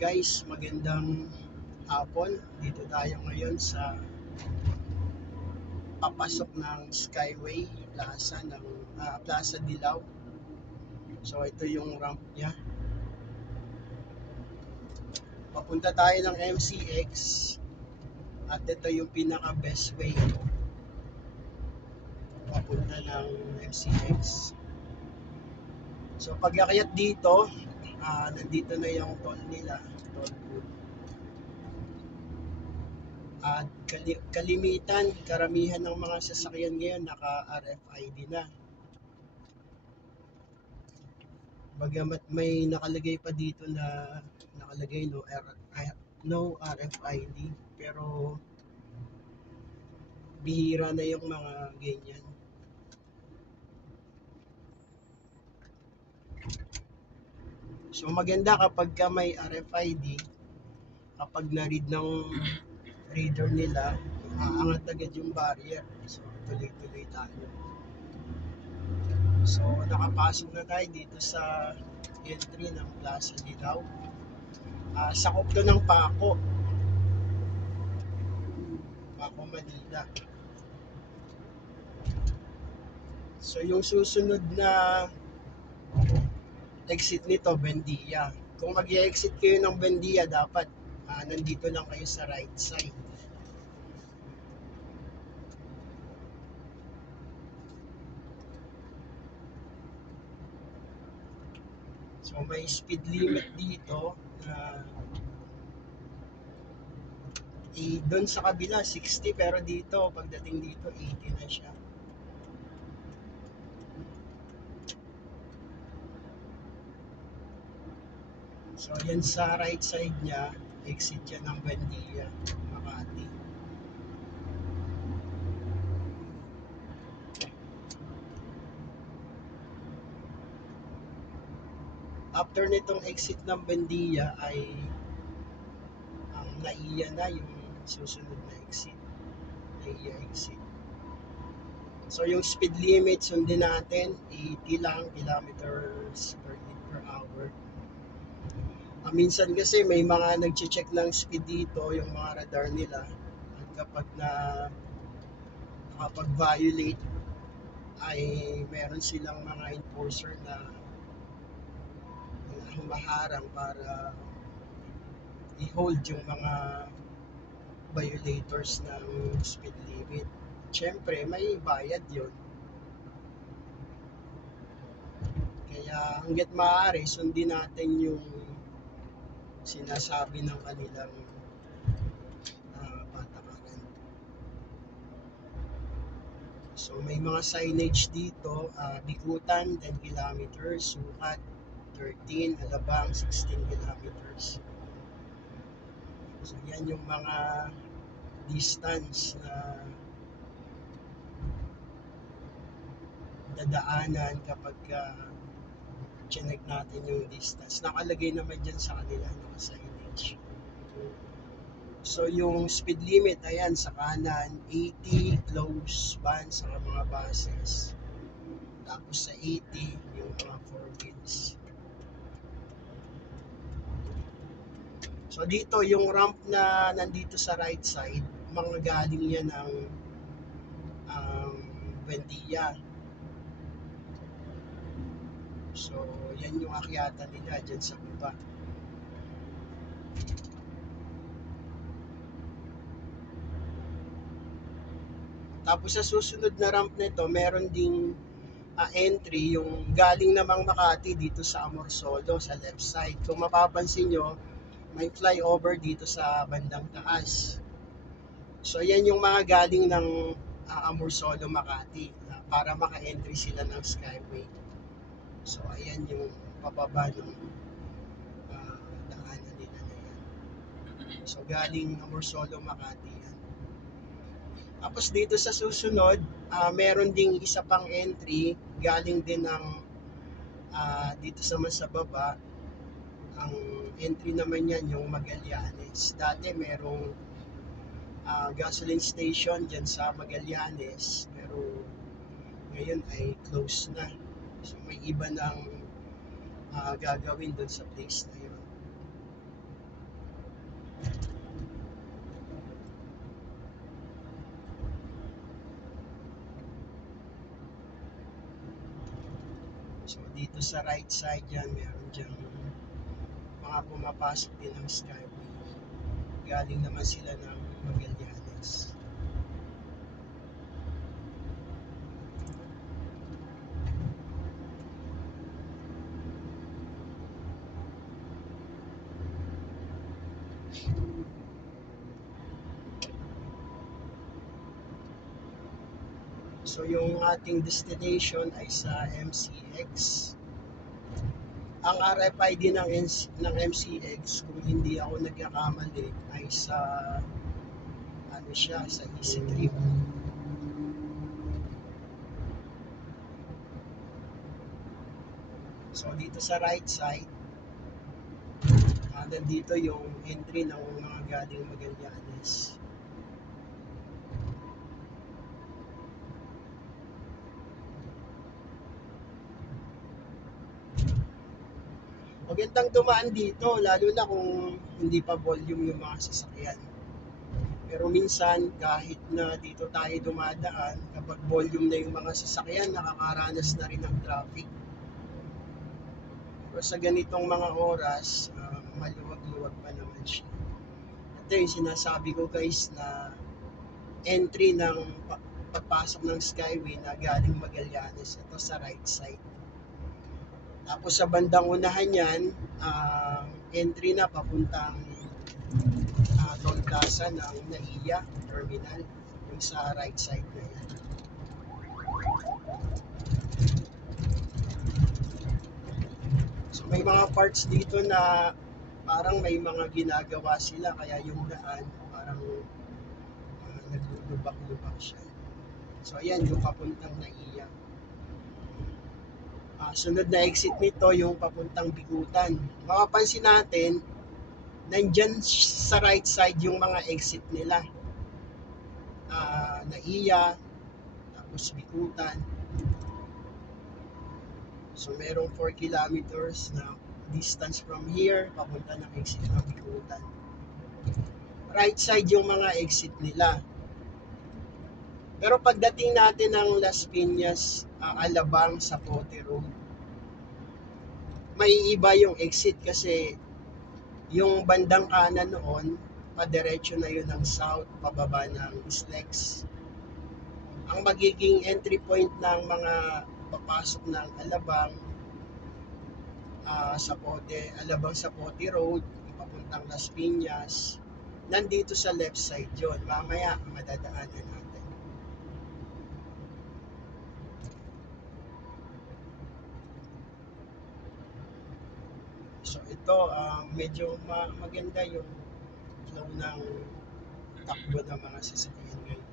Guys, magandang hapon. Dito tayo ngayon sa papasok ng Skyway Plaza ng Plaza Dilaw. So ito yung ramp niya. Papunta tayo ng MCX at ito yung pinaka best way papunta ng MCX. So pag akyat dito, nandito na yung toll nila, toll booth. At karamihan ng mga sasakyan ngayon naka-RFID na. Bagamat may nakalagay pa dito na nakalagay no RFID, pero bihira na yung mga ganyan. So maganda kapag may RFID, kapag na-read ng reader nila, aangat agad yung barrier. So tuloy-tuloy tayo. So nakapasok na tayo dito sa entry ng Plaza Dilaw. Sakop to ng Paco, Manila. So yung susunod na exit nito, Buendia. Kung mag-exit kayo ng Buendia, dapat nandito lang kayo sa right side. So may speed limit dito na doon sa kabila 60, pero dito pagdating dito 80 na siya. So yan sa right side niya, exit yan ng Buendia, Makati. After nitong exit ng Buendia ay ang NAIA na yung susunod na exit. NAIA exit. So yung speed limit sundin natin 80 lang kilometers per hour. Minsan kasi may mga nagche-check ng speed dito, yung mga radar nila, at kapag violate ay meron silang mga enforcer na humaharang para i-hold yung mga violators ng speed limit. Siyempre may bayad yun. Kaya hanggat maaari sundin natin yung sinasabi ng kanilang patakaran. So may mga signage dito, Bikutan 10 kilometers, Sukat 13, Alabang 16 kilometers. So yan yung mga distance na dadaanan kapag chinek natin yung distance. Nakalagay naman dyan sa kanila, naka-signage. So yung speed limit, ayan, sa kanan, 80, close van sa mga buses. Tapos sa 80, yung mga 4 wheels. So dito, yung ramp na nandito sa right side, mga galing yan ng Buendia. So yan yung akyatan nila dyan sa baba. Tapos sa susunod na ramp nito, meron ding entry yung galing namang Makati dito sa Amorsolo sa left side. Kung mapapansin nyo, may flyover dito sa bandang taas. So yan yung mga galing ng Amorsolo, Makati para maka-entry sila ng Skyway. So ayan yung pababa ng daanan nila na yan. So galing Amorsolo, Makati yan. Tapos dito sa susunod, meron ding isa pang entry galing din ng dito sa baba. Ang entry naman yan yung Magallanes. Dati merong gasoline station dyan sa Magallanes, pero ngayon ay close na. So may iba ng gagawin doon sa place na yun. dito sa right side yan, meron dyan mga pumapasok din ng Skyway. Galing naman sila ng Magallanes. So yung ating destination ay sa MCX. Ang RFID ng MCX, kung hindi ako nagkakamali, ay sa ano siya, sa Easy Trip. So dito sa right side, nandito yung entry ng mga galing Magallanes. Magandang dumaan dito, lalo na kung hindi pa volume yung mga sasakyan. Pero minsan, kahit na dito tayo dumadaan, kapag volume na yung mga sasakyan, nakakaranas na rin ng traffic. Pero sa ganitong mga oras, maluwag-luwag pa naman siya. Ito yung sinasabi ko guys na entry ng pagpasok ng Skyway na galing Magallanes. Ito sa right side. Tapos sa bandang unahan yan, entry na papuntang toll plaza ng NAIA Terminal, yung sa right side na yan. So may mga parts dito na parang may mga ginagawa sila, kaya yung daan parang naglulubak-lubak siya. So ayan, yung papuntang NAIA. Sunod na exit nito yung papuntang Bigutan. Mapapansin natin, nandyan sa right side yung mga exit nila. NAIA, tapos Bigutan. So merong 4 kilometers na distance from here, papunta ng exit ng Bigutan. Right side yung mga exit nila. Pero pagdating natin ng Las Piñas, Alabang, Zapote Road, may iba yung exit kasi yung bandang kanan noon, padiretso na yun ng south, pababa ng Islex. Ang magiging entry point ng mga papasok ng Alabang, Alabang Zapote Road, papuntang Las Piñas, nandito sa left side yun. Mamaya, madadaanan natin. So ito, medyo maganda yung flow ng takbo ng mga sasakyan ngayon.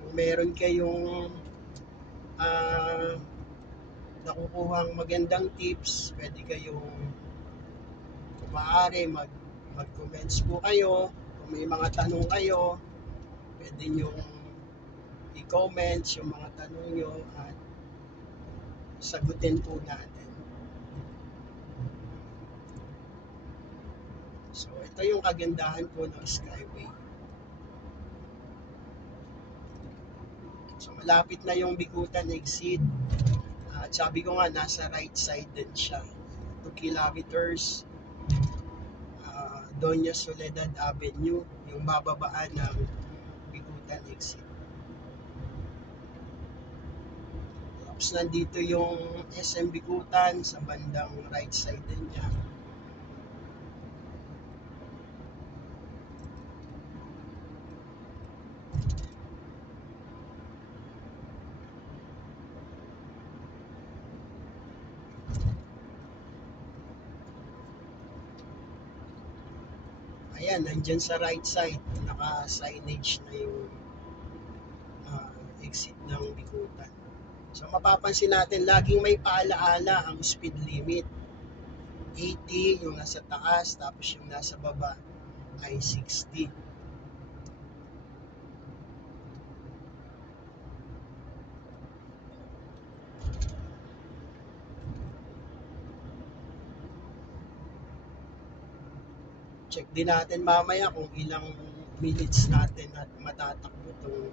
Kung meron kayong nakukuhang magandang tips, pwede kayong kung maaari mag-comments po kayo. Kung may mga tanong kayo, pwede nyo i-comments yung mga tanong nyo at sagutin po natin. So ito yung kagandahan po ng Skyway. So malapit na yung Bigutan exit. At sabi ko nga, nasa right side din siya. 2 kilometers. Doña Soledad Avenue, yung bababaan ng Bigutan exit. Tapos nandito yung SM Bigutan sa bandang right side din niya. Ayan, nandyan sa right side, naka-signage na yung exit ng Bigutan. So mapapansin natin, laging may paalaala ang speed limit. 80 yung nasa taas, tapos yung nasa baba ay 60. Check din natin mamaya kung ilang minutes natin at matatakbo itong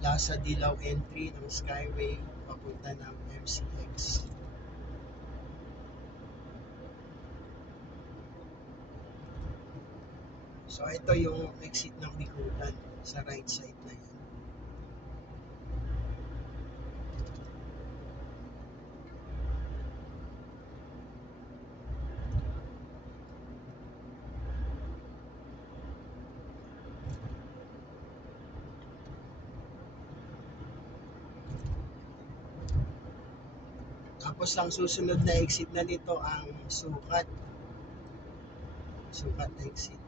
Plaza Dilaw entry ng Skyway papunta ng MCX. So ito yung exit ng Bikutan sa right side na yan. Tapos ang susunod na exit na nito ang Sukat. Sukat exit.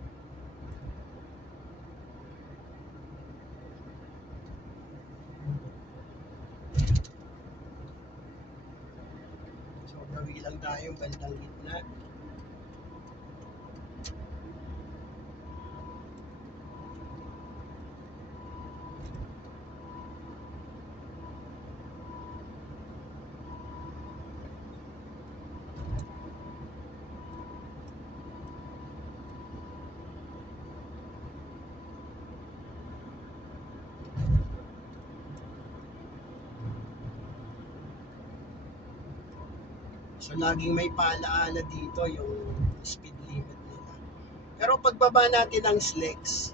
So gawi lang tayo bandang gitna. So laging may paalaala dito yung speed limit nila. Pero pagbaba natin ng SLEX,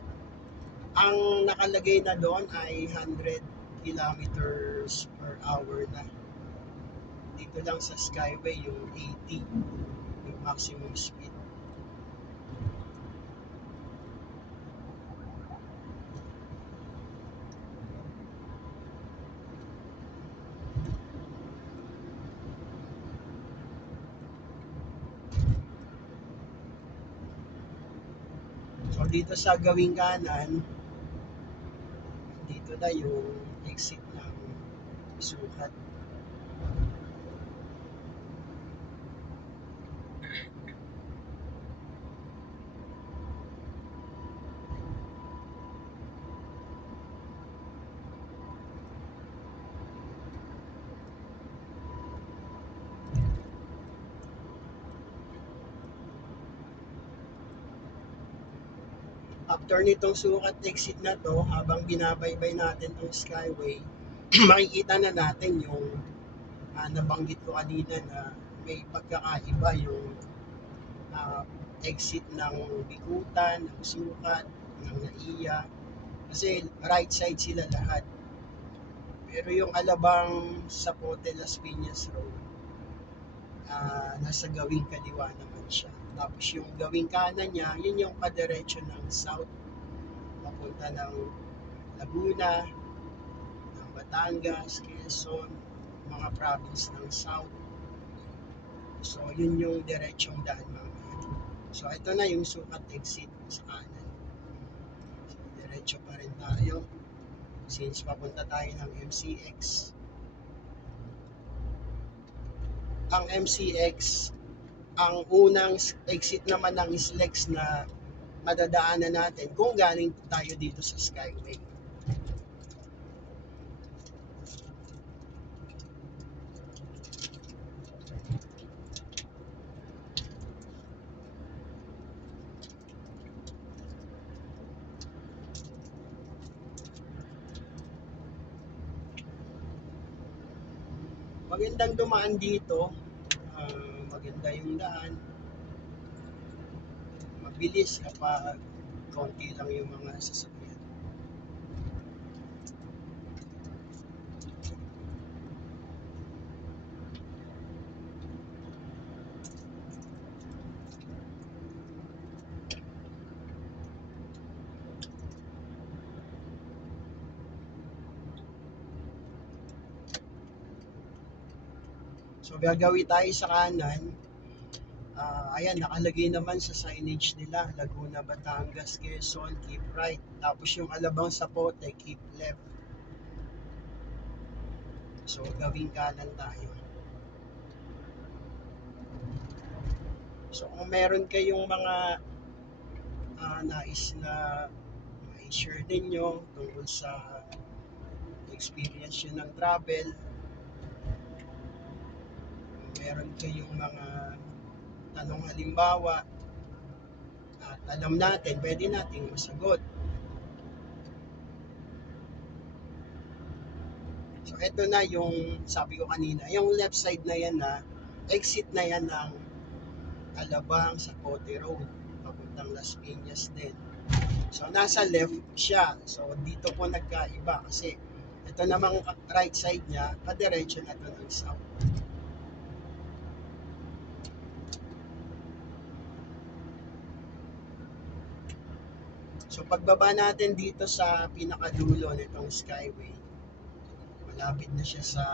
ang nakalagay na doon ay 100 kilometers per hour na. Dito lang sa Skyway yung 80, yung maximum speed. So dito sa gawing kanan, dito na yung exit ng Sukat. After nitong Sukat exit na to, habang binabaybay natin tong Skyway, makikita na natin yung nabanggit ko kanina na may pagkakaiba yung exit ng Bikutan, ng Sukat, ng Naiya. Kasi right side sila lahat. Pero yung Alabang Zapote Las Piñas Road, nasa gawing kaliwa naman siya. Tapos yung gawing kanan niya, yun yung padiretso ng south, papunta ng Laguna, ng Batangas, Quezon, mga province ng south. So yun yung diretsong daan mamaya. So ito na yung Sukat exit sa kanan. So, diretso pa rin tayo since papunta tayo ng MCX. Ang MCX, ang unang exit naman ng SLEX na madadaanan natin kung galing tayo dito sa Skyway. Magandang dumaan dito, maganda yung daan, mabilis kapag konti lang yung mga sasakyan. So gagawin tayo sa kanan. Ayan, nakalagay naman sa signage nila, Laguna, Batangas, Quezon, keep right. Tapos yung Alabang Zapote, keep left. So gawing kanan tayo. So kung meron kayong mga nais na i-share ninyo tungkol sa experience nyo ng travel, meron kayong mga tanong halimbawa at alam natin, pwede nating masagot. So, ito na yung sabi ko kanina, yung left side na yan na exit na yan ng Alabang sa Cote Road, papuntang Las Piñas din. So, nasa left siya. So, dito po nagkaiba kasi ito namang right side niya, kadiretso na ito ng south. So, pagbaba natin dito sa pinakadulo nitong Skyway, malapit na siya sa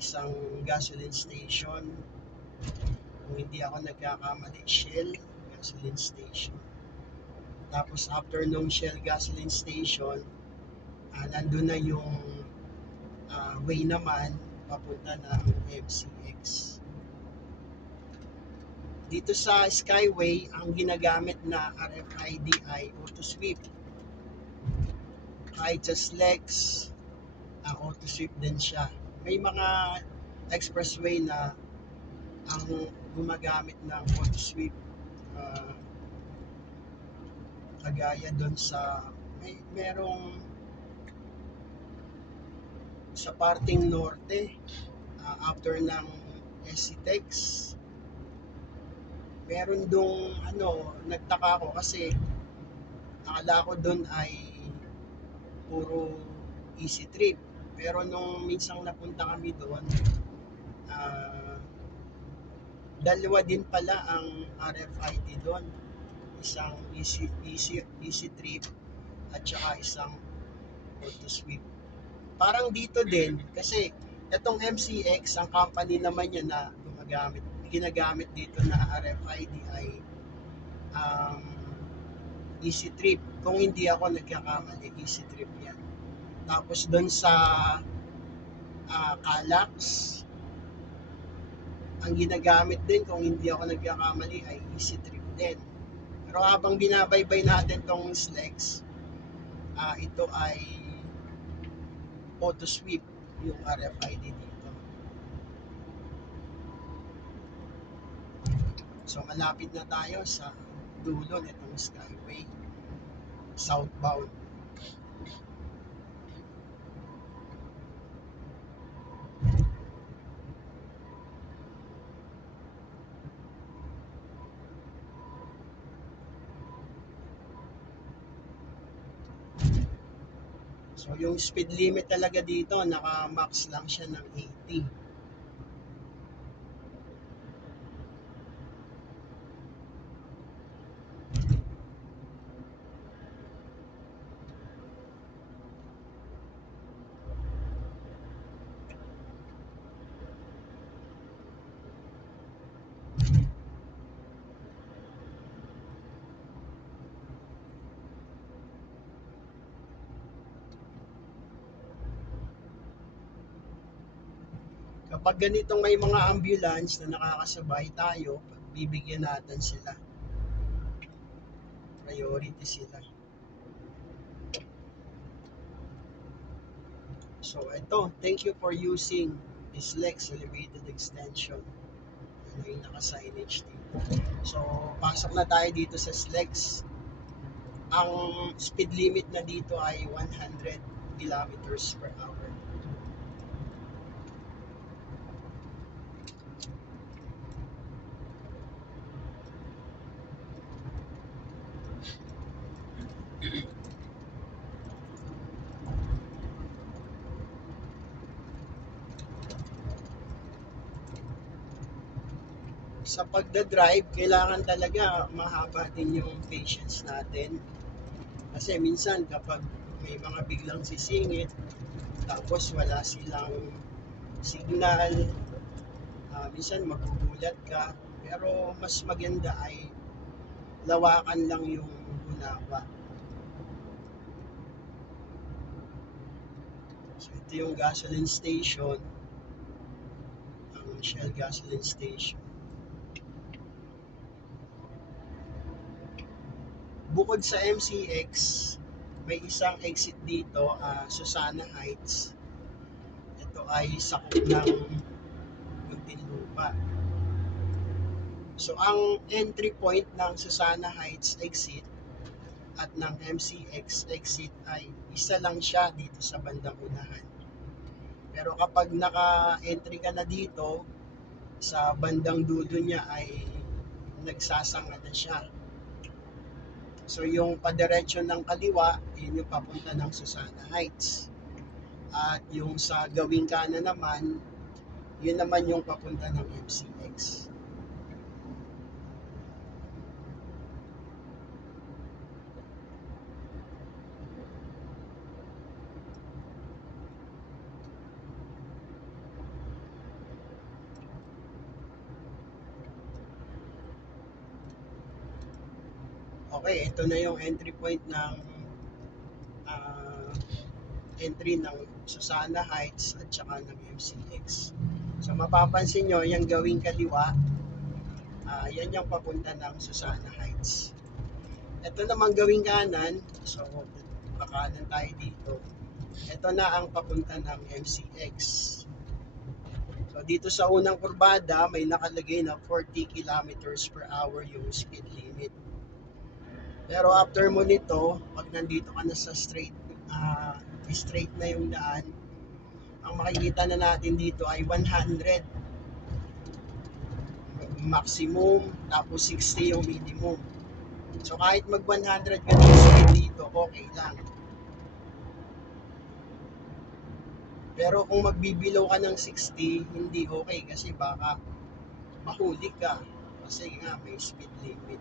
isang gasoline station. Kung hindi ako nagkakamali, Shell gasoline station. Tapos after nung Shell gasoline station, nandun na yung way naman papunta ng MCX. Dito sa Skyway, ang ginagamit na RFID ay auto-sweep. Kahit sa Slex, auto-sweep din siya. May mga expressway na ang gumagamit ng auto-sweep, kagaya doon sa merong sa parting norte, after ng SCTEX, meron dong nagtaka ako kasi akala ko doon ay puro easy trip, pero nung minsang napunta kami doon, dalawa din pala ang RFID doon, isang easy trip at saka isang auto sweep. Parang dito din kasi itong MCX, ang company naman niya na ginagamit dito na RFID ay easy trip. Kung hindi ako nagkakamali, easy trip yan. Tapos doon sa Calax, ang ginagamit din, kung hindi ako nagkakamali, ay easy trip din. Pero habang binabaybay natin tong Slex, ito ay auto sweep yung RFID dito. So malapit na tayo sa dulo nitong Skyway southbound. So yung speed limit talaga dito, naka-max lang siya ng 80. Kapag ganitong may mga ambulance na nakakasabay tayo, bibigyan natin sila. Priority sila. So ito, thank you for using this Lex Elevated Extension. Ano yung naka-signage dito. So, pasok na tayo dito sa Slex. Ang speed limit na dito ay 100 kilometers per hour. Sa pagdadrive, kailangan talaga mahaba din yung patience natin. Kasi minsan kapag may mga biglang sisingit, tapos wala silang signal, minsan magugulat ka. Pero mas maganda ay lawakan lang yung unawa. So ito yung gasoline station, ang Shell gasoline station. Bukod sa MCX, may isang exit dito, Susana Heights. Ito ay sakop ng Muntinlupa. So ang entry point ng Susana Heights exit at ng MCX exit ay isa lang siya dito sa bandang unahan. Pero kapag naka-entry ka na dito, sa bandang dulo niya ay nagsasanga na siya. So yung padiretso ng kaliwa, yun yung papunta ng Susana Heights. At yung sa gawing kanan naman, yun naman yung papunta ng MCX. Okay, ito na yung entry point ng entry ng Susana Heights at saka ng MCX. So mapapansin nyo, yung gawing kaliwa, yan yung papunta ng Susana Heights. Ito naman gawing kanan, so pakanan tayo dito. Ito na ang papunta ng MCX. So dito sa unang kurbada, may nakalagay na 40 kilometers per hour yung speed limit. Pero after mo nito, pag nandito ka na sa straight na yung daan, ang makikita na natin dito ay 100 maximum, tapos 60 yung minimum. So kahit mag 100 ka na speed dito, okay lang. Pero kung magbibilaw ka ng 60, hindi okay kasi baka mahuli ka. Kasi nga may speed limit.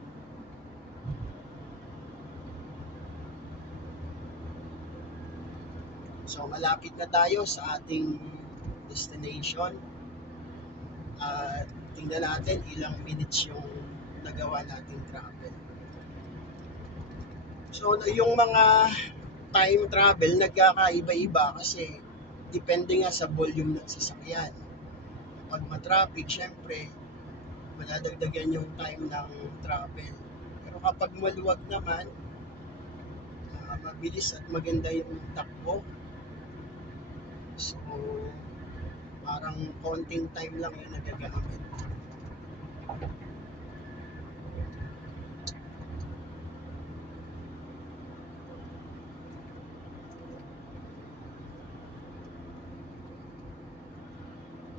So malapit na tayo sa ating destination. At tingnan natin ilang minutes yung nagawa nating travel. So yung mga time travel nagkakaiba-iba kasi depende nga sa volume ng sasakyan. Pag matraffic, syempre madadagdagan yung time ng travel. Pero kapag maluwag naman, mabilis at maganda yung takbo. So, parang konting time lang yung nagagamit.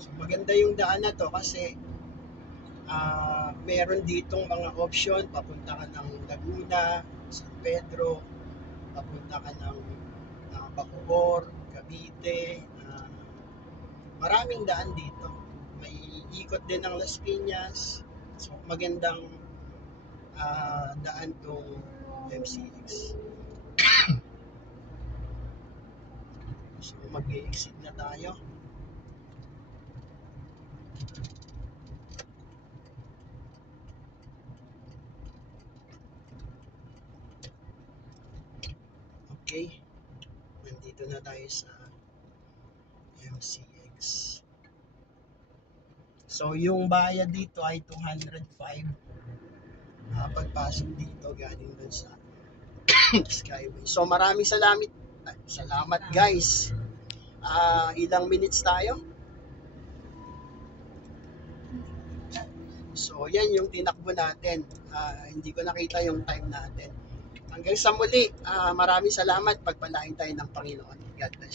So, maganda yung daan na to kasi meron ditong mga option. Papunta ka ng Laguna, San Pedro, papunta ka ng Bacoor, Cavite, maraming daan dito. May ikot din ng Las Piñas. So magandang daan tong MCX. So mag-exit na tayo. Okay. Nandito na tayo sa MCX. So yung bayad dito ay 205. Pagpasok dito galing dun sa Skyway. So maraming salamat guys. Ilang minutes tayo? So yan yung tinakbo natin. Hindi ko nakita yung time natin. Hanggang sa muli, maraming salamat. Pagpalain tayo ng Panginoon. God bless.